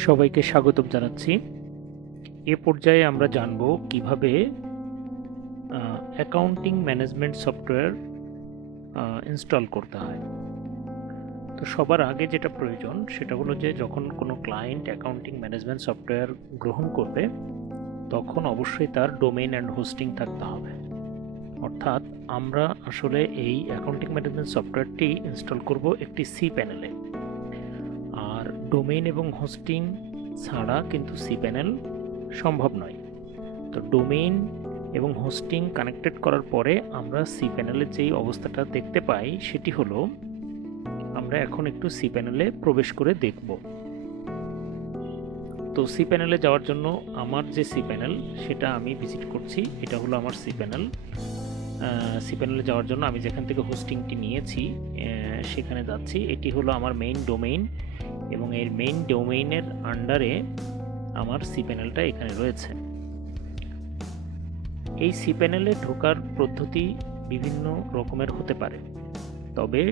সবাইকে স্বাগতম জানাচ্ছি। এ পর্যায়ে আমরা জানব কিভাবে অ্যাকাউন্টিং ম্যানেজমেন্ট সফটওয়্যার ইনস্টল করতে হয়। তো সবার আগে যেটা প্রয়োজন সেটা হলো যে যখন কোনো ক্লায়েন্ট অ্যাকাউন্টিং ম্যানেজমেন্ট সফটওয়্যার গ্রহণ করবে তখন অবশ্যই তার ডোমেইন অ্যান্ড হোস্টিং থাকতে হবে। অর্থাৎ আমরা আসলে এই অ্যাকাউন্টিং ম্যানেজমেন্ট সফটওয়্যারটি ইনস্টল করব একটি সি প্যানেলে। আর ডোমেইন এবং হোস্টিং ছাড়া কিন্তু সি প্যানেল সম্ভব নয়। তো ডোমেইন এবং হোস্টিং কানেক্টেড করার পরে আমরা সি প্যানেলের যেই অবস্থাটা দেখতে পাই সেটি হলো, আমরা এখন একটু সি প্যানেলে প্রবেশ করে দেখব। তো সি প্যানেলে যাওয়ার জন্য আমার যে সি প্যানেল সেটা আমি ভিজিট করছি। এটা হলো আমার সি প্যানেল। সি প্যানেলে যাওয়ার জন্য আমি যেখান থেকে হোস্টিংটি নিয়েছি সেখানে যাচ্ছি। এটি হলো আমার মেইন ডোমেইন এবং এর মেইন ডোমেইনের আন্ডারে আমার সি প্যানেলটা এখানে রয়েছে। এই সি প্যানেলে ঢোকার পদ্ধতি বিভিন্ন রকমের হতে পারে, তবে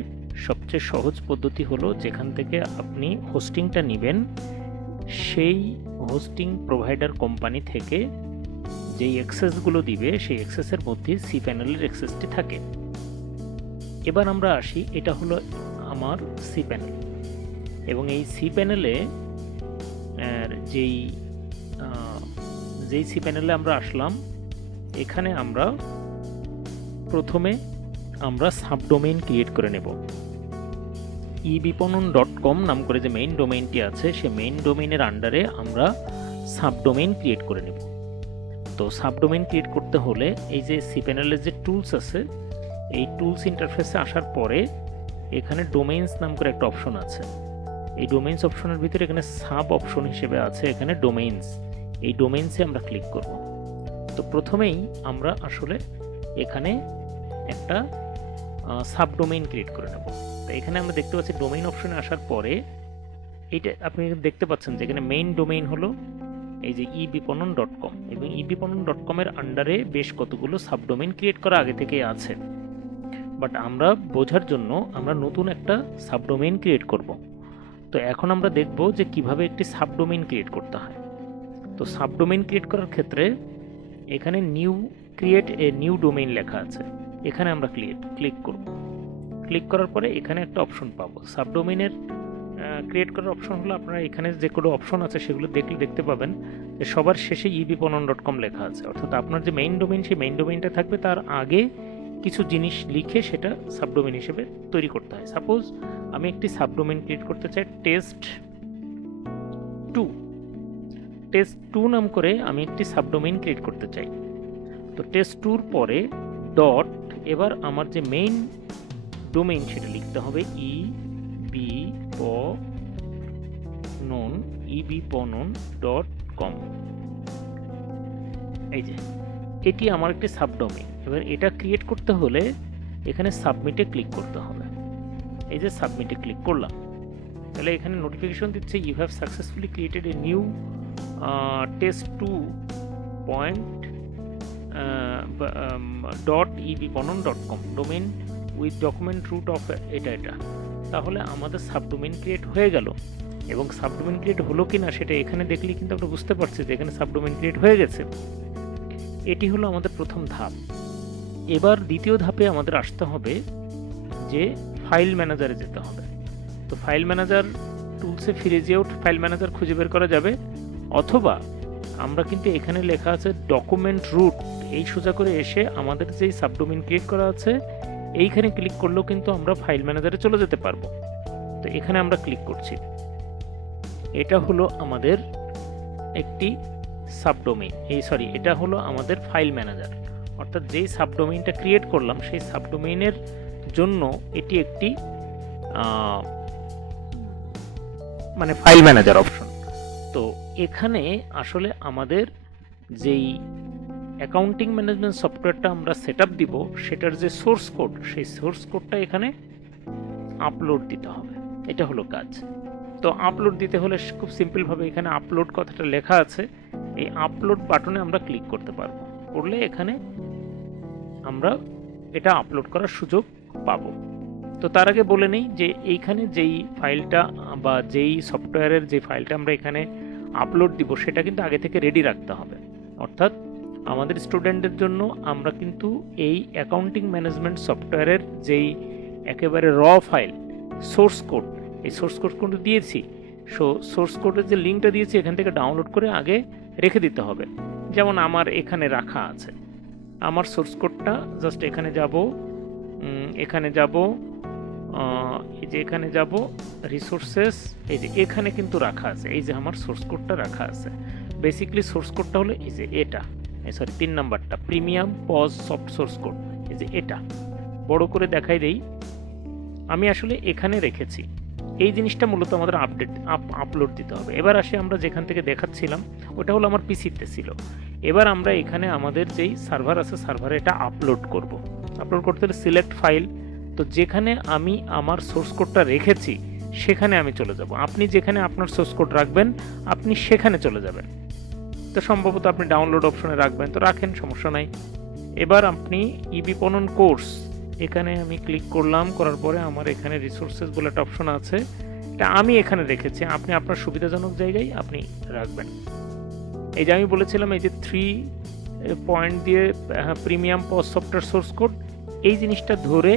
সবচেয়ে সহজ পদ্ধতি হলো যেখান থেকে আপনি হোস্টিংটা নেবেন সেই হোস্টিং প্রোভাইডার কোম্পানি থেকে যেই অ্যাক্সেসগুলো দিবে সেই অ্যাক্সেসের মধ্যে সি প্যানেলের অ্যাক্সেসটি থাকে। এবার আমরা আসি, এটা হলো আমার সি প্যানেল এবং এই সি প্যানেলে যেই সি প্যানেলে আমরা আসলাম, এখানে আমরা প্রথমে সাবডোমেইন ক্রিয়েট করে নেব। ebiponon.com নাম করে যে মেইন ডোমেইনটি আছে সেই মেইন ডোমেইনের আন্ডারে আমরা সাবডোমেইন ক্রিয়েট করে নেব। তো সাবডোমেইন ক্রিয়েট করতে হলে এই যে সি প্যানেলের যে টুলস আছে এই টুলস ইন্টারফেসে আসার পরে এখানে ডোমেইনস নাম করে একটা অপশন আছে। এই ডোমেইনস অপশনের ভিতরে এখানে সাব অপশন হিসেবে আছে এখানে ডোমেইনস। এই ডোমেইনসে আমরা ক্লিক করব। তো প্রথমেই আমরা আসলে এখানে একটা সাবডোমেইন ক্রিয়েট করে নেব। তো এখানে আমরা দেখতে পাচ্ছি ডোমেইন অপশনে আসার পরে এইটা আপনি দেখতে পাচ্ছেন যে এখানে মেইন ডোমেইন হলো এই যে ebiponon.com এবং ebiponon.com এর আন্ডারে বেশ কতগুলো সাবডোমেইন ক্রিয়েট করা আগে থেকেই আছে, বাট আমরা বোঝার জন্য আমরা নতুন একটা সাবডোমেইন ক্রিয়েট করব। তো এখন আমরা দেখব যে কিভাবে একটি সাবডোমেইন ক্রিয়েট করতে হয়। তো সাবডোমেইন ক্রিয়েট করার ক্ষেত্রে এখানে ক্রিয়েট এ নিউ ডোমেইন লেখা আছে, এখানে আমরা ক্লিক করব। ক্লিক করার পরে এখানে একটা অপশন পাবো সাবডোমেইনের ক্রিয়েট করার অপশন হলো, আপনারা এখানে যে কোনো অপশন আছে সেগুলো দেখতে পাবেন যে সবার শেষে ebiponon.com লেখা আছে। অর্থাৎ আপনার যে মেইন ডোমেইন সেই মেইন ডোমেইনটা থাকবে, তার আগে কিছু জিনিস লিখে সেটা সাবডোমেইন হিসেবে তৈরি করতে হয়। সাপোজ আমি একটি সাবডোমেইন ক্রিয়েট করতে চাই টেস্ট টু নাম করে আমি একটি সাবডোমেইন ক্রিয়েট করতে চাই। তো টেস্ট2 পরে ডট, এবার আমার যে মেইন ডোমেইন সেটা লিখতে হবে ebiponon.com। এই যে এটি আমার একটি সাবডোমেইন। এবার এটা ক্রিয়েট করতে হলে এখানে সাবমিটে ক্লিক করতে হবে। এই যে সাবমিটে ক্লিক করলাম, তাহলে এখানে নোটিফিকেশন দিচ্ছে you have successfully created a new test2.ebiponon.com domain with document root of এটা। তাহলে আমাদের সাবডোমেইন ক্রিয়েট হয়ে গেল। এবং সাবডোমেইন ক্রিয়েট হলো কি না সেটা এখানে দেখলেই কিন্তু আমরা বুঝতে পারছি যে এখানে সাবডোমেইন ক্রিয়েট হয়ে গেছে। এটি হলো আমাদের প্রথম ধাপ। এবার দ্বিতীয় ধাপে আমাদের আসতে হবে যে ফাইল ম্যানেজারে যেতে হবে। তো ফাইল ম্যানেজার টুলসে ফিরে যেও ফাইল ম্যানেজার খুঁজে বের করা যাবে, অথবা আমরা কিন্তু এখানে লেখা আছে ডকুমেন্ট রুট, এই সোজা করে এসে আমাদের যেই সাবডোমেইন ক্রিয়েট করা আছে এইখানে ক্লিক করলেও কিন্তু আমরা ফাইল ম্যানেজারে চলে যেতে পারবো। তো এখানে আমরা ক্লিক করছি। এটা হলো আমাদের একটি সাবডোমেইন, এটা হলো আমাদের ফাইল ম্যানেজার। অর্থাৎ যেই সাবডোমেইনটা ক্রিয়েট করলাম সেই সাবডোমেইনের জন্য এটি একটি মানে ফাইল ম্যানেজার অপশন। তো এখানে আসলে আমাদের যেই অ্যাকাউন্টিং ম্যানেজমেন্ট সফটওয়্যারটা আমরা সেট আপ দিব সেটার যে সোর্স কোড, সেই সোর্স কোডটা এখানে আপলোড দিতে হবে। এটা হলো কাজ। তো আপলোড দিতে হলে খুব সিম্পলভাবে এখানে আপলোড কথাটা লেখা আছে, এই আপলোড বাটনে আমরা ক্লিক করতে পারবো। করলে এখানে আমরা এটা আপলোড করার সুযোগ পাবো। তো তার আগে বলে নেই যে এইখানে যেই ফাইলটা বা যেই সফটওয়্যারের যে ফাইলটা আমরা এখানে আপলোড দিব সেটা কিন্তু আগে থেকে রেডি রাখতে হবে। অর্থাৎ আমাদের স্টুডেন্টদের জন্য আমরা কিন্তু এই অ্যাকাউন্টিং ম্যানেজমেন্ট সফটওয়্যারের যেই একেবারে ফাইল সোর্স কোড, এই সোর্স কোড কিন্তু দিয়েছি। সো সোর্স কোডের যে লিঙ্কটা দিয়েছি এখান থেকে ডাউনলোড করে আগে রেখে দিতে হবে। যেমন আমার এখানে রাখা আছে, আমার সোর্স কোডটা জাস্ট এখানে যাব, এই যে এখানে যাব রিসোর্সেস, এই যে এখানে কিন্তু রাখা আছে, এই যে আমার সোর্স কোডটা রাখা আছে। বেসিক্যালি সোর্স কোডটা হলো এই যে এটা, সরি 3 নাম্বারটা, প্রিমিয়াম পজ সফট সোর্স কোড, এই যে এটা বড় করে দেখাই দেই। আমি আসলে এখানে রেখেছি, এই জিনিসটা মূলত আমাদের আপলোড দিতে হবে। এবার আসে আমরা যেখান থেকে দেখাচ্ছিলাম ওটা হলো আমার পিসিতে ছিল। এবার আমরা এখানে আমাদের যেই সার্ভার আছে সার্ভারে এটা আপলোড করব। আপলোড করতে হলে সিলেক্ট ফাইল, তো যেখানে আমি আমার সোর্স কোডটা রেখেছি সেখানে আমি চলে যাব। আপনি যেখানে আপনার সোর্স কোড রাখবেন আপনি সেখানে চলে যাবেন। তো সম্ভবত আপনি ডাউনলোড অপশনে রাখবেন, তো রাখেন, সমস্যা নাই। এবার আপনি ইবিপণন কোর্স, এখানে আমি ক্লিক করলাম, করার পরে আমার এখানে রিসোর্সেস বলে একটা অপশন আছে, এটা আমি এখানে রেখেছি, আপনি আপনার সুবিধাজনক জায়গায় আপনি রাখবেন। এই যে আমি বলেছিলাম এই যে 3 পয়েন্ট দিয়ে প্রিমিয়াম পজ সফটওয়্যার সোর্স কোড, এই জিনিসটা ধরে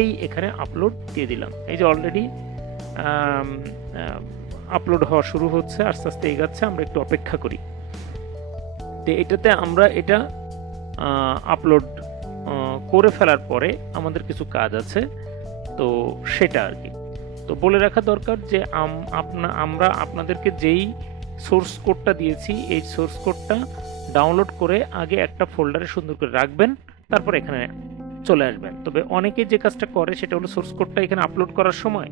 এই এখানে আপলোড দিয়ে দিলাম। এই যে অলরেডি আপলোড হওয়া শুরু হচ্ছে, আস্তে আস্তে এগাচ্ছে, আমরা একটু অপেক্ষা করি। তো এটাতে আমরা এটা আপলোড করে ফেলার পরে আমাদের কিছু কাজ আছে, তো সেটা আর কি। তো বলে রাখা দরকার যে আমরা আপনাদেরকে যেই সোর্স কোডটা দিয়েছি এই সোর্স কোডটা ডাউনলোড করে আগে একটা ফোল্ডারে সুন্দর করে রাখবেন, তারপর এখানে চলে আসবেন। তবে অনেকে যে কাজটা করে সেটা হলো সোর্স কোডটা এখানে আপলোড করার সময়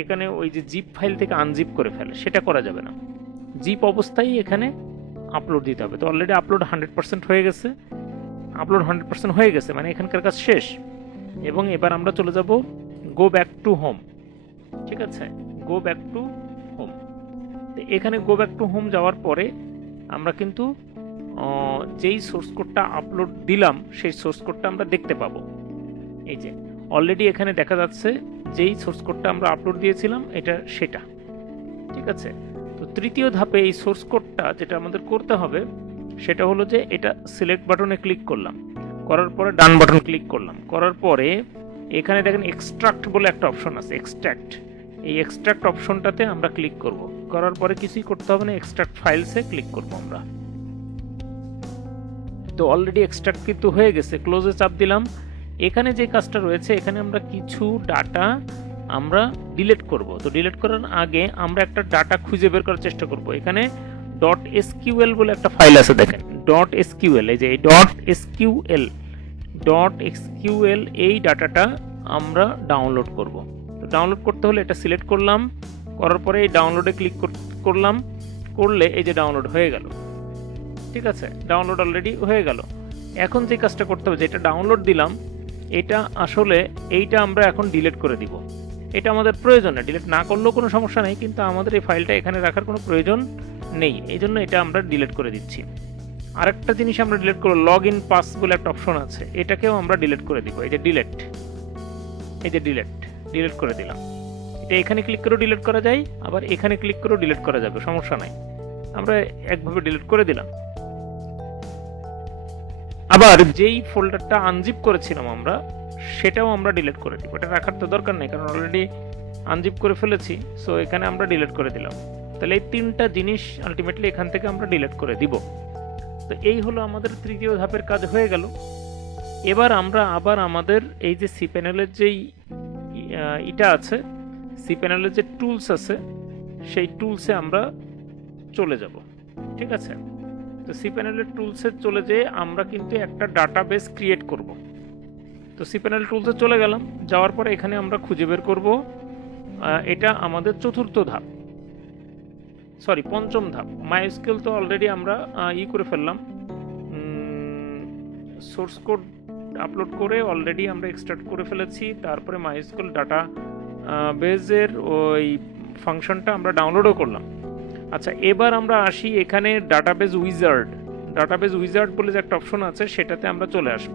এখানে ওই যে জিপ ফাইল থেকে আনজিপ করে ফেলে, সেটা করা যাবে না। জিপ অবস্থায় এখানে আপলোড দিতে হবে। তো অলরেডি আপলোড 100% হয়ে গেছে, আপলোড 100% হয়ে গেছে মানে এখানকার কাজ শেষ। এবং এবার আমরা চলে যাব গো ব্যাক টু হোম, ঠিক আছে, গো ব্যাক টু হোম। তো এখানে গো ব্যাক টু হোম যাওয়ার পরে আমরা কিন্তু যেই সোর্স কোডটা আপলোড দিলাম সেই সোর্স কোডটা আমরা দেখতে পাবো। এই যে অলরেডি এখানে দেখা যাচ্ছে যেই সোর্স কোডটা আমরা আপলোড দিয়েছিলাম এটা সেটা, ঠিক আছে। তো তৃতীয় ধাপে এই সোর্স কোডটা যেটা আমাদের করতে হবে সেটা হলো যে এটা সিলেক্ট বাটনে ক্লিক করলাম, করার পরে ডান বাটন ক্লিক করলাম, করার পরে এখানে দেখেন এক্সট্রাক্ট বলে একটা অপশন আছে, এক্সট্রাক্ট, এই এক্সট্রাক্ট অপশনটাতে আমরা ক্লিক করব। করার পরে কিছুই করতে হবে না, এক্সট্রাক্ট ফাইলসে ক্লিক করব আমরা। তো অলরেডি এক্সট্রাক্ট কিন্তু হয়ে গেছে, ক্লোজে চাপ দিলাম। এখানে যে কাজটা রয়েছে এখানে আমরা কিছু ডাটা আমরা ডিলিট করব। তো ডিলিট করার আগে আমরা একটা ডাটা খুঁজে বের করার চেষ্টা করব। এখানে .sql বলে একটা ফাইল আছে, দেখেন .sql, এই যে এই .sql এই ডাটাটা আমরা ডাউনলোড করব। তো ডাউনলোড করতে হলে এটা সিলেক্ট করলাম, করার পরে এই ডাউনলোডে ক্লিক করলাম, করলে এই যে ডাউনলোড হয়ে গেল, ঠিক আছে, ডাউনলোড অলরেডি হয়ে গেল। এখন যে কাজটা করতে হবে, যেটা ডাউনলোড দিলাম এটা আসলে এইটা আমরা এখন ডিলিট করে দিব। এটা আমাদের প্রয়োজন না, ডিলিট না করলেও কোনো সমস্যা নেই, কিন্তু আমাদের এই ফাইলটা এখানে রাখার কোনো প্রয়োজন নেই, এই জন্য এটা আমরা ডিলিট করে দিচ্ছি। আরেকটা জিনিস আমরা ডিলিট করব, লগ ইন পাস বলে একটা অপশন আছে, এটাকেও আমরা ডিলিট করে দিব। এই যে ডিলিট, এই যে ডিলিট করে দিলাম। এটা এখানে ক্লিক করেও ডিলিট করা যায়, আবার এখানে ক্লিক করেও ডিলিট করা যাবে, সমস্যা নাই। আমরা একভাবে ডিলিট করে দিলাম। আবার যেই ফোল্ডারটা আনজিপ করেছিলাম আমরা সেটাও আমরা ডিলিট করে দিব, এটা রাখার তো দরকার নেই কারণ অলরেডি আনজিপ করে ফেলেছি। সো এখানে আমরা ডিলিট করে দিলাম। তাহলে এই 3টা জিনিস আলটিমেটলি এখান থেকে আমরা ডিলিট করে দিব। তো এই হলো আমাদের তৃতীয় ধাপের কাজ হয়ে গেল। এবার আমরা আবার আমাদের এই যে সি প্যানেলের যেই এটা আছে, সি প্যানেলের যে টুলস আছে সেই টুলসে আমরা চলে যাব, ঠিক আছে। তো সি প্যানেলের টুলসে চলে যেয়ে আমরা কিন্তু একটা ডাটাবেস ক্রিয়েট করব। তো সি প্যানেল টুলসে চলে গেলাম, যাওয়ার পরে এখানে আমরা খুঁজে বের করব, এটা আমাদের চতুর্থ ধাপ, সরি 5ম ধাপ। মাইস্কেল তো অলরেডি আমরা করে ফেললাম, সোর্স কোড আপলোড করে অলরেডি আমরা এক্সট্রাক্ট করে ফেলেছি। তারপরে মাইস্কেল ডাটা বেজের ওই ফাংশনটা আমরা ডাউনলোডও করলাম। আচ্ছা, এবার আমরা আসি এখানে ডাটাবেজ উইজার্ড বলে যে একটা অপশন আছে সেটাতে আমরা চলে আসব।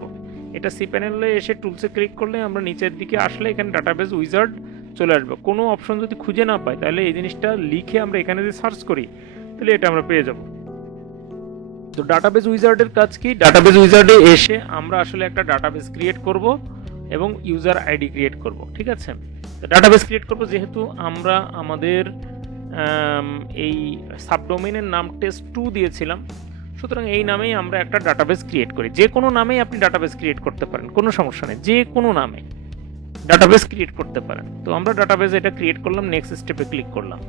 এটা সি প্যানেলে এসে টুলসে ক্লিক করলে আমরা নিচের দিকে আসলে এখানে ডাটাবেস উইজার্ড চলে আসবে। কোনো অপশন যদি খুঁজে না পাই তাহলে এই জিনিসটা লিখে আমরা এখানে যদি সার্চ করি তাহলে এটা আমরা পেয়ে যাব। তো ডাটাবেস উইজার্ডের কাজ কি? ডাটাবেস উইজার্ডে এসে আমরা আসলে একটা ডাটাবেস ক্রিয়েট করব এবং ইউজার আইডি ক্রিয়েট করব। ঠিক আছে, ডাটাবেস ক্রিয়েট করব যেহেতু আমরা আমাদের এই সাবডোমেনের নাম টেস্ট2 দিয়েছিলাম, সুতরাং এই নামেই আমরা একটা ডাটাবেস ক্রিয়েট করি। যে কোনো নামেই আপনি ডাটাবেস ক্রিয়েট করতে পারেন, কোনো সমস্যা নেই, যে কোনো নামে ডাটাবেস ক্রিয়েট করতে পারেন। তো আমরা ডাটাবেস এটা ক্রিয়েট করলাম, নেক্সট স্টেপে ক্লিক করলাম।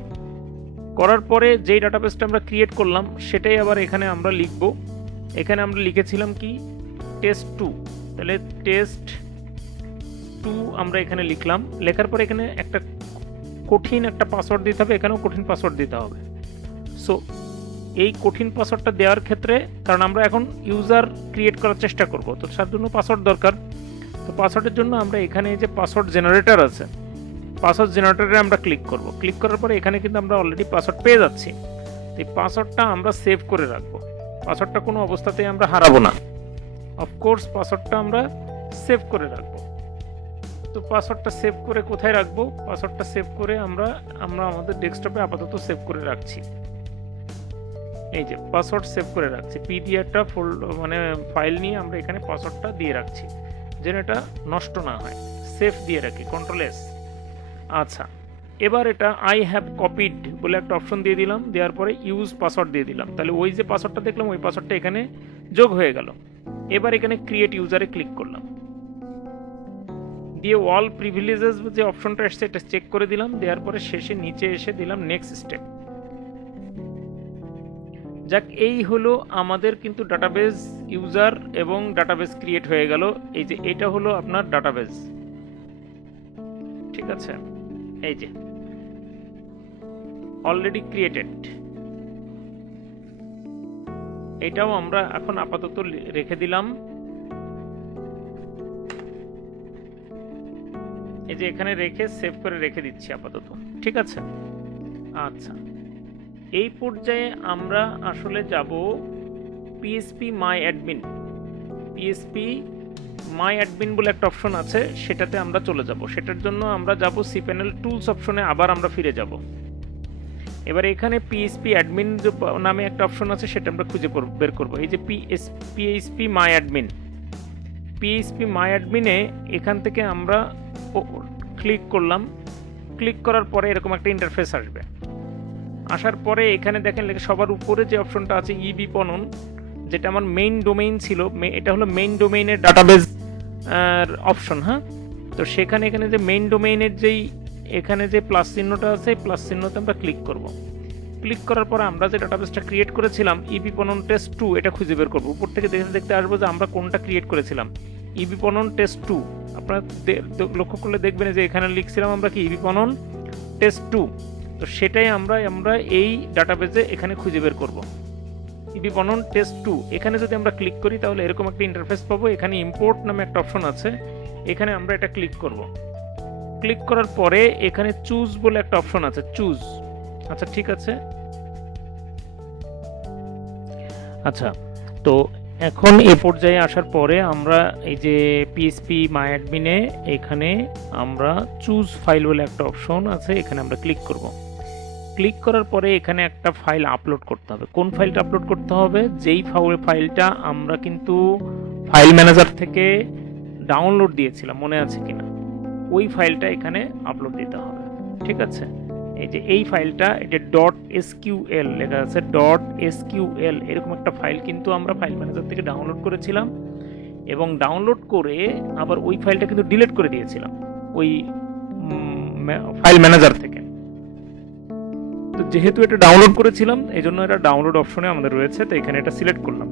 করার পরে যেই ডাটাবেসটা আমরা ক্রিয়েট করলাম সেটাই আবার এখানে আমরা লিখব। এখানে আমরা লিখেছিলাম কি টেস্ট2, তাহলে টেস্ট2 আমরা এখানে লিখলাম। লেখার পরে এখানে একটা কঠিন একটা পাসওয়ার্ড দিতে হবে, এখানেও কঠিন পাসওয়ার্ড দিতে হবে। সো এই কঠিন পাসওয়ার্ডটা দেওয়ার ক্ষেত্রে, কারণ আমরা এখন ইউজার ক্রিয়েট করার চেষ্টা করব, তো তার জন্য পাসওয়ার্ড দরকার। তো পাসওয়ার্ডের জন্য আমরা এখানে যে পাসওয়ার্ড জেনারেটর আছে, পাসওয়ার্ড জেনারেটরে আমরা ক্লিক করব। ক্লিক করার পরে এখানে কিন্তু আমরা অলরেডি পাসওয়ার্ড পেয়ে যাচ্ছি। তো এই পাসওয়ার্ডটা আমরা সেভ করে রাখবো। পাসওয়ার্ডটা কোনো অবস্থাতেই আমরা হারাবো না, অফকোর্স পাসওয়ার্ডটা আমরা সেভ করে রাখবো। তো পাসওয়ার্ডটা সেভ করে কোথায় রাখবো? পাসওয়ার্ডটা সেভ করে আমরা আমাদের ডেস্কটপে আপাতত সেভ করে রাখছি। এই যে পাসওয়ার্ড সেভ করে রাখছি, পি দিয়ে একটা মানে ফাইল নিয়ে আমরা এখানে পাসওয়ার্ডটা দিয়ে রাখছি যেন এটা নষ্ট না হয়। সেভ দিয়ে রাখি, কন্ট্রোল-S। আচ্ছা, এবার এটা আই হ্যাভ কপিড বলে একটা অপশন দিয়ে দিলাম, দেওয়ার পরে ইউজ পাসওয়ার্ড দিয়ে দিলাম। তাহলে ওই যে পাসওয়ার্ডটা দেখলাম ওই পাসওয়ার্ডটা এখানে যোগ হয়ে গেল। এবার এখানে ক্রিয়েট ইউজারে ক্লিক করলাম, দিয়ে অল প্রিভিলেজেস যে অপশনটা এসছে এটা চেক করে দিলাম। দেওয়ার পরে শেষে নিচে এসে দিলাম নেক্সট স্টেপ। যাক, এই হলো আমাদের কিন্তু ডাটাবেস ইউজার এবং ডাটাবেস ক্রিয়েট হয়ে গেল। এই যে এটা হলো আপনার ডাটাবেস, ঠিক আছে, এই যে অলরেডি ক্রিয়েটেড। এটাও আমরা এখন আপাতত রেখে দিলাম। এই যে এখানে রেখে সেভ করে রেখে দিচ্ছি আপাতত, ঠিক আছে। আচ্ছা, এই পর্যায়ে আমরা আসলে যাব পিএসপি মাই অ্যাডমিন। পিএসপি মাই অ্যাডমিন বলে একটা অপশন আছে, সেটাতে আমরা চলে যাব। সেটার জন্য আমরা যাব cPanel টুলস অপশনে, আবার আমরা ফিরে যাব। এবার এখানে পিএসপি অ্যাডমিন নামে একটা অপশন আছে, সেটা আমরা খুঁজে বের করব। এই যে পিএসপি মাই অ্যাডমিন, পিএসপি মাই অ্যাডমিনে এখান থেকে আমরা ক্লিক করলাম। ক্লিক করার পরে এরকম একটা ইন্টারফেস আসবে। আসার পরে এখানে দেখেন সবার উপরে যে অপশনটা আছে ইবিপণন, যেটা আমার মেইন ডোমেইন ছিল, এটা হলো মেইন ডোমেইনের ডাটাবেস অপশন। হ্যাঁ, তো সেখানে এখানে যে মেইন ডোমেইনের যেই এখানে যে প্লাস চিহ্নটা আছে, প্লাস চিহ্নতে আমরা ক্লিক করব। ক্লিক করার পরে আমরা যে ডাটাবেসটা ক্রিয়েট করেছিলাম ইবিপণন টেস্ট2, এটা খুঁজে বের করব। উপর থেকে দেখতে দেখতে আসবো যে আমরা কোনটা ক্রিয়েট করেছিলাম, ইবিপণন টেস্ট2। আপনারা লক্ষ্য করলে দেখবেন যে এখানে লিখছিলাম আমরা কি ইবিপণন টেস্ট2। তো সেটাই আমরা এই ডাটাবেসে এখানে খুঁজে বের করব, ইবিপণন টেস্ট2। এখানে যদি আমরা ক্লিক করি তাহলে এরকম একটা ইন্টারফেস পাবো। এখানে ইম্পোর্ট নামে একটা অপশন আছে, এখানে আমরা এটা ক্লিক করব। ক্লিক করার পরে এখানে চুজ বলে একটা অপশন আছে, চুজ। আচ্ছা, ঠিক আছে। আচ্ছা, তো এখন এই পর্যায়ে আসার পরে আমরা এই যে পিএসপি মাই অ্যাডমিনে এখানে আমরা চুজ ফাইল বলে একটা অপশন আছে, এখানে আমরা ক্লিক করব। ক্লিক করার পরে এখানে একটা ফাইল আপলোড করতে হবে। কোন ফাইলটা আপলোড করতে হবে? যেই ফাইলটা আমরা কিন্তু ফাইল ম্যানেজার থেকে ডাউনলোড দিয়েছিলাম, মনে আছে কিনা, ওই ফাইলটা এখানে আপলোড দিতে হবে, ঠিক আছে। এই যে এই ফাইলটা, এটা .sql লেখা আছে, .sql এরকম একটা ফাইল কিন্তু আমরা ফাইল ম্যানেজার থেকে ডাউনলোড করেছিলাম, এবং ডাউনলোড করে আবার ওই ফাইলটা কিন্তু ডিলিট করে দিয়েছিলাম ওই ফাইল ম্যানেজার থেকে। তো যেহেতু এটা ডাউনলোড করেছিলাম এই জন্য এটা ডাউনলোড অপশনে আমাদের রয়েছে। তো এখানে এটা সিলেক্ট করলাম,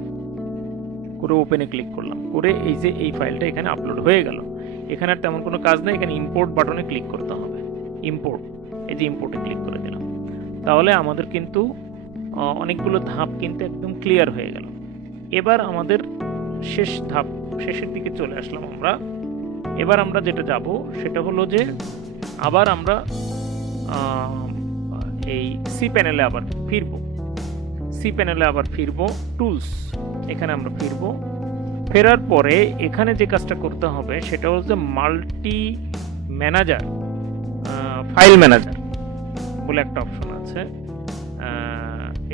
করে ওপেনে ক্লিক করলাম, করে এই যে এই ফাইলটা এখানে আপলোড হয়ে গেল। এখানে আর তেমন কোনো কাজ নেই, এখানে ইম্পোর্ট বাটনে ক্লিক করতে হবে। ইম্পোর্ট, এই যে ইম্পোর্টে ক্লিক করে দিলাম, তাহলে আমাদের কিন্তু অনেকগুলো ধাপ কিন্তু একদম ক্লিয়ার হয়ে গেল। এবার আমাদের শেষ ধাপ, শেষের দিকে চলে আসলাম আমরা। এবার আমরা যেটা যাব সেটা হলো যে আবার আমরা এই cPanel-এ আবার ফিরবো। cPanel-এ আবার ফিরবো, টুলস, এখানে আমরা ফিরবো। ফেরার পরে এখানে যে কাজটা করতে হবে সেটা হচ্ছে মাল্টি ম্যানেজার, ফাইল ম্যানেজার বলে একটা অপশন আছে।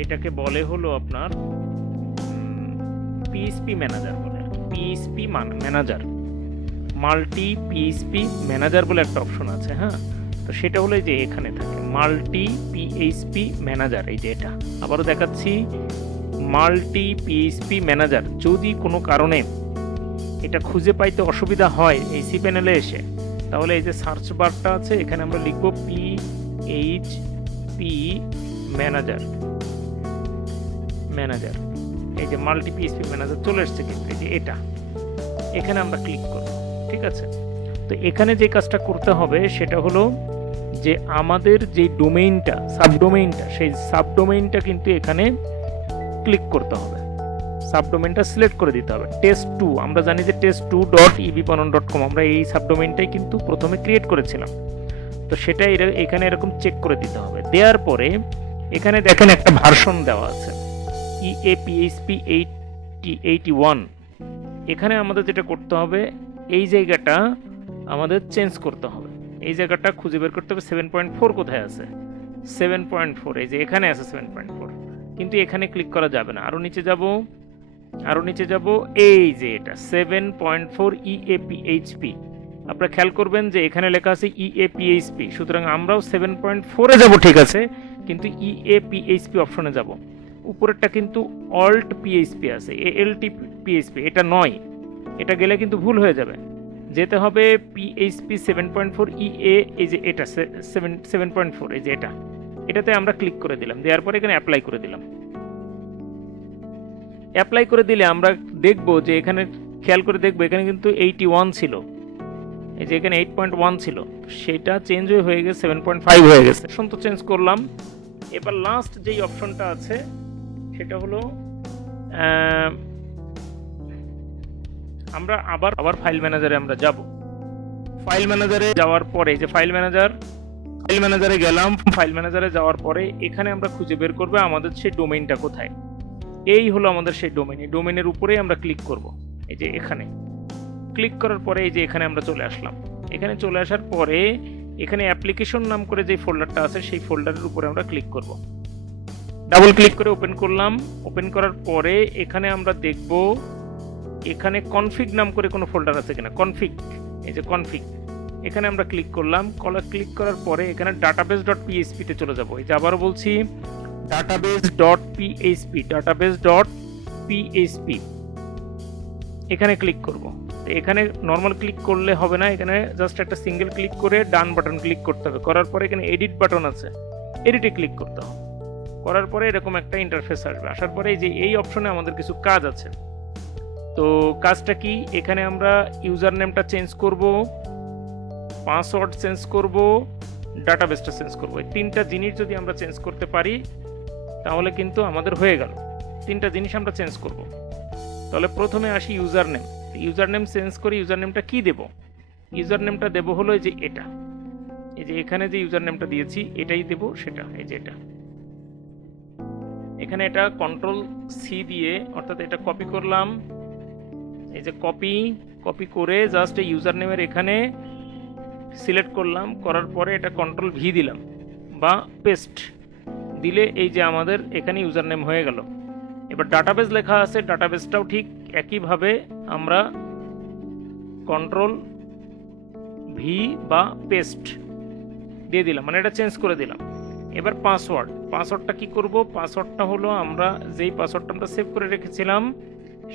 এটাকে বলে হলো আপনার পিএইচপি ম্যানেজার বলে, PHP manager, multi PHP manager বলে একটা অপশন আছে। হ্যাঁ, তো সেটা হলো যে এখানে থাকে মাল্টি পিএইচপি ম্যানেজার। এই যে এটা আবারও দেখাচ্ছি, মাল্টি পিএইচপি ম্যানেজার। যদি কোনো কারণে এটা খুঁজে পাইতে অসুবিধা হয় এই cPanel-এ এসে, তাহলে এই যে সার্চ বারটা আছে এখানে আমরা লিখব পিএইচপি ম্যানেজার, ম্যানেজার। এই যে মাল্টি পিএইচপি ম্যানেজার চলে এসছে, কিন্তু এই যে এটা এখানে আমরা ক্লিক করব। ঠিক আছে, তো এখানে যে কাজটা করতে হবে সেটা হলো যে আমাদের যে ডোমেইনটা, সাবডোমেইনটা, সেই সাবডোমেইনটা কিন্তু এখানে ক্লিক করতে হবে, সাবডোমেইনটা সিলেক্ট করে দিতে হবে। test2, আমরা জানি যে test2.ebpanon.com, আমরা এই সাবডোমেইনটাই কিন্তু প্রথমে ক্রিয়েট করেছিলাম। তো সেটা এখানে এরকম চেক করে দিতে হবে। দেওয়ার পরে এখানে দেখেন একটা ভার্সন দেওয়া আছে EAPHP 81। এখানে আমাদের যেটা করতে হবে, এই জায়গাটা আমাদের চেঞ্জ করতে হবে, এই জায়গাটা খুঁজে বের করতে হবে 7.4 কোথায় আছে, 7.4 এই যে এখানে আছে 7.4, কিন্তু এখানে ক্লিক করা যাবে না। আরও নিচে যাব, আরও নিচে যাব, এই যে এটা 7.4 EAPHP। আপনারা খেয়াল করবেন যে এখানে লেখা আছে EAPHP, সুতরাং আমরাও 7.4-এ যাব, ঠিক আছে, কিন্তু EAPHP অপশনে যাব। উপরেরটা কিন্তু অল্ট পিএইচপি আছে, ALT PHP, এটা নয়, এটা গেলে কিন্তু ভুল হয়ে যাবে। যেতে হবে PHP 7.4 EA, এই যে এটা 7.4, এই যে এটা, এটাতে আমরা ক্লিক করে দিলাম। দেওয়ার পরে এখানে অ্যাপ্লাই করে দিলাম। অ্যাপ্লাই করে দিলে আমরা দেখব যে এখানে খেয়াল করে দেখব এখানে কিন্তু 81 ছিল, এই যে এখানে 8.1 ছিল, সেটা চেঞ্জ হয়ে গেছে 7.5 হয়ে গেছে। তো চেঞ্জ করলাম। এবার লাস্ট যেই অপশনটা আছে সেটা হলো আমরা আবার ফাইল ম্যানেজারে আমরা যাব। ফাইল ম্যানেজারে যাওয়ার পরে যে ফাইল ম্যানেজারে গেলাম, ফাইল ম্যানেজারে যাওয়ার পরে এখানে আমরা খুঁজে বের করব আমাদের সেই ডোমেইনটা কোথায়। এই হলো আমাদের সেই ডোমেইন, এই ডোমেইনের উপরেই আমরা ক্লিক করব। এই যে এখানে ক্লিক করার পরে এই যে এখানে আমরা চলে আসলাম। এখানে চলে আসার পরে এখানে অ্যাপ্লিকেশন নাম করে যে ফোল্ডারটা আছে সেই ফোল্ডারের উপরে আমরা ক্লিক করব। ডাবল ক্লিক করে ওপেন করলাম। ওপেন করার পরে এখানে আমরা দেখব এখানে কনফিগ নাম করে কোনো ফোল্ডার আছে কিনা, কনফিগ, এই যে কনফিগ, এখানে আমরা ক্লিক করলাম। ক্লিক করার পরে এখানে database.php তে চলে যাব। এই যে আবারও বলছি database.php, এখানে ক্লিক করব। এখানে নর্মাল ক্লিক করলে হবে না, এখানে জাস্ট একটা সিঙ্গেল ক্লিক করে ডান বাটন ক্লিক করতে হবে। করার পরে এখানে এডিট বাটন আছে, এডিটে ক্লিক করতে হবে। করার পরে এরকম একটা ইন্টারফেস আসবে। আসার পরে এই যে এই অপশনে আমাদের কিছু কাজ আছে। তো কাজটা কি, এখানে আমরা ইউজার নেমটা চেঞ্জ করব, পাসওয়ার্ড চেঞ্জ করব, ডাটাবেসটা চেঞ্জ করব। এই তিনটা জিনিস যদি আমরা চেঞ্জ করতে পারি তাহলে কিন্তু আমাদের হয়ে গেল। তিনটা জিনিস আমরা চেঞ্জ করব। তাহলে প্রথমে আসি user name. User name change করে ইউজার নেমটা কি দেব, ইউজার নেমটা দেব হলো এই যে এটা, এই যে এখানে যে ইউজার নেমটা দিয়েছি এটাই দেব, সেটা এই যে এটা। এখানে এটা Ctrl+C দিয়ে, অর্থাৎ এটা কপি করলাম। এই যে কপি করে জাস্ট এই ইউজার নেমের এখানে সিলেক্ট করলাম। করার পরে এটা Ctrl+V দিলাম বা পেস্ট দিলে এই যে আমাদের এখানে ইউজার নেম হয়ে গেল। এবার ডাটাবেস লেখা আছে, ডাটাবেসটাও ঠিক একইভাবে আমরা Ctrl+V বা পেস্ট দিয়ে দিলাম, মানে এটা চেঞ্জ করে দিলাম। এবার পাসওয়ার্ডটা কি করব, পাসওয়ার্ডটা হলো আমরা যেই পাসওয়ার্ডটা আমরা সেভ করে রেখেছিলাম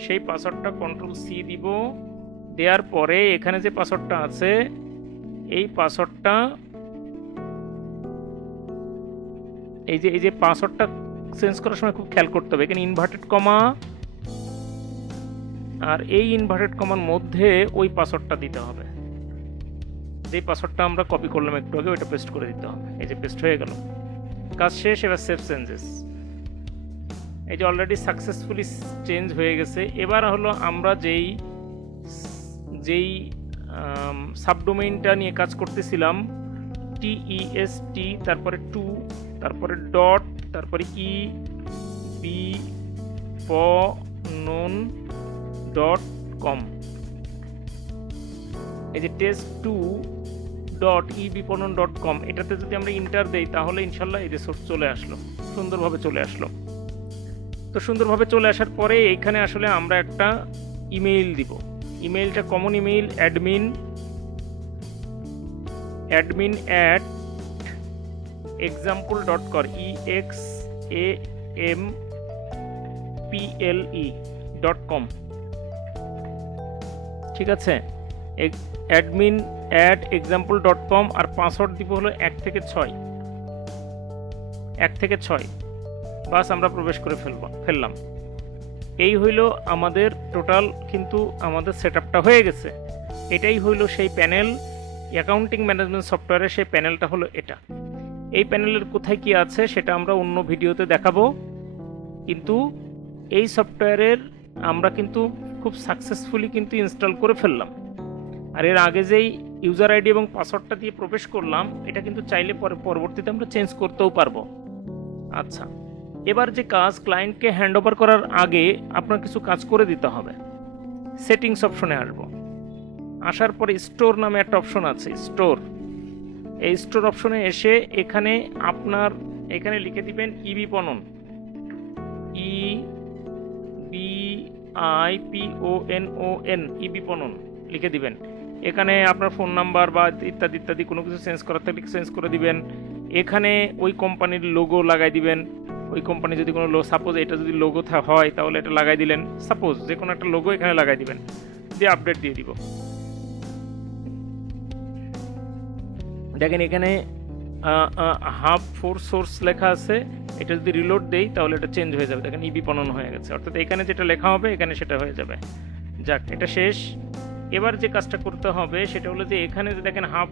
সেই পাসওয়ার্ডটা Ctrl+C দিব। দেওয়ার পরে এখানে যে পাসওয়ার্ডটা আছে এই পাসওয়ার্ডটা, এই যে পাসওয়ার্ডটা চেঞ্জ করার সময় খুব খেয়াল করতে হবে, এখানে ইনভার্টেড কমা আর এই ইনভার্টেড কমার মধ্যে ওই পাসওয়ার্ডটা দিতে হবে, যে পাসওয়ার্ডটা আমরা কপি করলাম একটু আগে, ওইটা পেস্ট করে দিতে হবে। এই যে পেস্ট হয়ে গেল, কাজ শেষ। এবার সেভ চেঞ্জেস, এই যে অলরেডি সাকসেসফুলি চেঞ্জ হয়ে গেছে। এবার হলো আমরা যেই সাবডোমেইনটা নিয়ে কাজ করতেছিলাম, TEST, তারপরে 2, তারপরে ডট, তারপরে ebpanon.com, test2.ebiponon.com, এই যে test2.ebiponon.com, এটাতে যদি আমরা ইন্টার দেই তাহলে ইনশাল্লাহ এই যে চলে আসলো, সুন্দরভাবে চলে আসলো। তো সুন্দরভাবে চলে আসার পরে এইখানে আসলে আমরা একটা ইমেইল দিব। ইমেইলটা কমন ইমেইল, admin@example.com, example.com, ঠিক আছে। admin@example.com, আর পাসওয়ার্ড দিব হলো 1 থেকে 6, বাস আমরা প্রবেশ করে ফেললাম। এই হইল আমাদের টোটাল, কিন্তু আমাদের সেটআপটা হয়ে গেছে। এটাই হইল সেই প্যানেল, অ্যাকাউন্টিং ম্যানেজমেন্ট সফটওয়্যারের সেই প্যানেলটা হলো এটা। এই প্যানেলের কোথায় কি আছে সেটা আমরা অন্য ভিডিওতে দেখাবো, কিন্তু এই সফটওয়্যারের আমরা কিন্তু খুব সাকসেসফুলি কিন্তু ইনস্টল করে ফেললাম। আর এর আগে যেই ইউজার আইডি এবং পাসওয়ার্ডটা দিয়ে প্রবেশ করলাম, এটা কিন্তু চাইলে পরবর্তীতে আমরা চেঞ্জ করতেও পারবো। আচ্ছা, এবার যে কাজ, ক্লায়েন্টকে হ্যান্ড ওভার করার আগে আপনার কিছু কাজ করে দিতে হবে। সেটিংস অপশনে আসবো, আসার পরে স্টোর নামে একটা অপশন আছে, স্টোর। এই স্টোর অপশনে এসে এখানে লিখে দিবেন ইবিপনন, EBIPONON, ইবিপনন লিখে দিবেন। এখানে আপনার ফোন নাম্বার বা ইত্যাদি ইত্যাদি কোনো কিছু চেঞ্জ করার থাকলে চেঞ্জ করে দিবেন। এখানে ওই কোম্পানির লোগো লাগাই দিবেন। ওই কোম্পানি যদি কোনো সাপোজ এটা যদি লোগো হয় তাহলে এটা লাগাই দিলেন, সাপোজ যে কোনো একটা লোগো এখানে লাগাই দিবেন, দিয়ে আপডেট দিয়ে দিব। দেখেন এখানে হাব ফোর সোর্স লেখা আছে, এটা যদি রিলোড দেই তাহলে এটা চেঞ্জ হয়ে যাবে। দেখেন ইবিপনন হয়ে গেছে, অর্থাৎ এখানে যেটা লেখা হবে এখানে সেটা হয়ে যাবে। যাক, এটা শেষ। এবার যে কাজটা করতে হবে সেটা হলো যে এখানে যে দেখেন হাব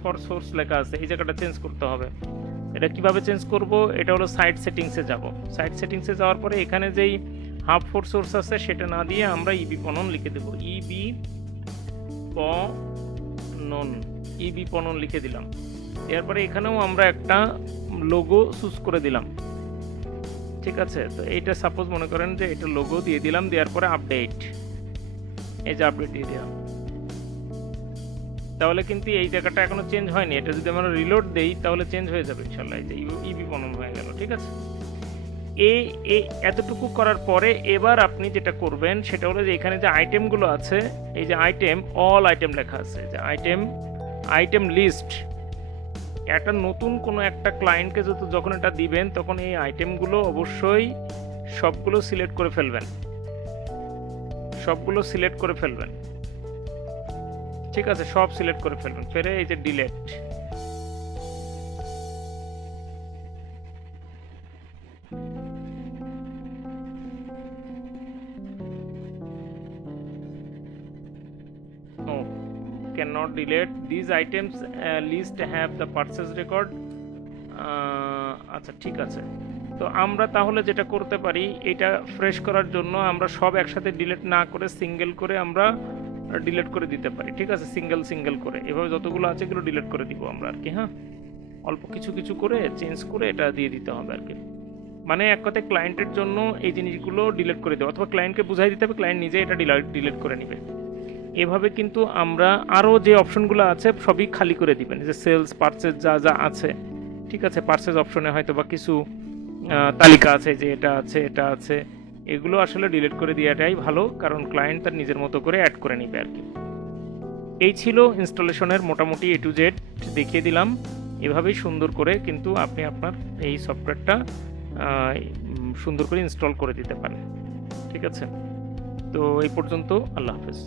ফর সোর্স লেখা আছে, এই জায়গাটা চেঞ্জ করতে হবে। এটা কিভাবে চেঞ্জ করব? এটা হলো সাইট সেটিংসে যাব। সাইট সেটিংসে যাওয়ার পরে এখানে যেই হাব ফোর সোর্স আছে সেটা না দিয়ে আমরা ইবিপনন লিখে দেবো, ইবিপনন লিখে দিলাম। এরপরে এখানেও আমরা একটা লোগো চুজ করে দিলাম, ঠিক আছে। তো এইটা সাপোজ মনে করেন যে এটা লোগো দিয়ে দিলাম, দেওয়ার পরে আপডেট, এই যে আপডেট দিয়ে দিলাম। তাহলে কিন্তু এই জায়গাটা এখনো চেঞ্জ হয়নি, এটা যদি আমরা রিলোড দেই তাহলে চেঞ্জ হয়ে যাবে ইনশাল্লাহ। এই যে ইবিপনন হয়ে গেল, ঠিক আছে। এতটুকু করার পরে এবার আপনি যেটা করবেন সেটা হলো যে এখানে যে আইটেমগুলো আছে, এই যে আইটেম, অল আইটেম লেখা আছে, যে আইটেম লিস্ট, একটা নতুন কোনো একটা ক্লায়েন্টকে যখন এটা দিবেন তখন এই আইটেমগুলো অবশ্যই সবগুলো সিলেক্ট করে ফেলবেন, ঠিক আছে। সব সিলেক্ট করে ফেলবেন, ফেরে এই যে delete, cannot delete these items, list have the purchase record। আচ্ছা, ঠিক আছে। তো আমরা তাহলে যেটা করতে পারি, এটা ফ্রেশ করার জন্য আমরা সব একসাথে ডিলিট না করে সিঙ্গেল করে আমরা ডিলিট করে দিতে পারি, ঠিক আছে। সিঙ্গেল করে এভাবে যতগুলো আছে এগুলো ডিলিট করে দিব আমরা আর কি। হ্যাঁ, অল্প কিছু করে চেঞ্জ করে এটা দিয়ে দিতে হবে আর কি। মানে এক কথায় ক্লায়েন্টের জন্য এই জিনিসগুলো ডিলিট করে দেবো, অথবা ক্লায়েন্টকে বুঝাই দিতে হবে, ক্লায়েন্ট নিজে এটা ডিলিট করে নেবে। এভাবে কিন্তু আমরা আরও যে অপশনগুলো আছে সবই খালি করে দিবেন, যে সেলস, পারচেজ যা আছে, ঠিক আছে। পারচেজ অপশনে হয়তো বা কিছু তালিকা আছে, যে এটা আছে, এগুলো আসলে ডিলিট করে দেওয়াটাই ভালো, কারণ ক্লায়েন্ট তার নিজের মতো করে অ্যাড করে নেবে আর কি। এই ছিল ইনস্টলেশনের মোটামুটি A to Z দেখিয়ে দিলাম। এভাবেই সুন্দর করে কিন্তু আপনি আপনার এই সফটওয়্যারটা সুন্দর করে ইনস্টল করে দিতে পারেন, ঠিক আছে। তো এই পর্যন্ত, আল্লাহ হাফেজ।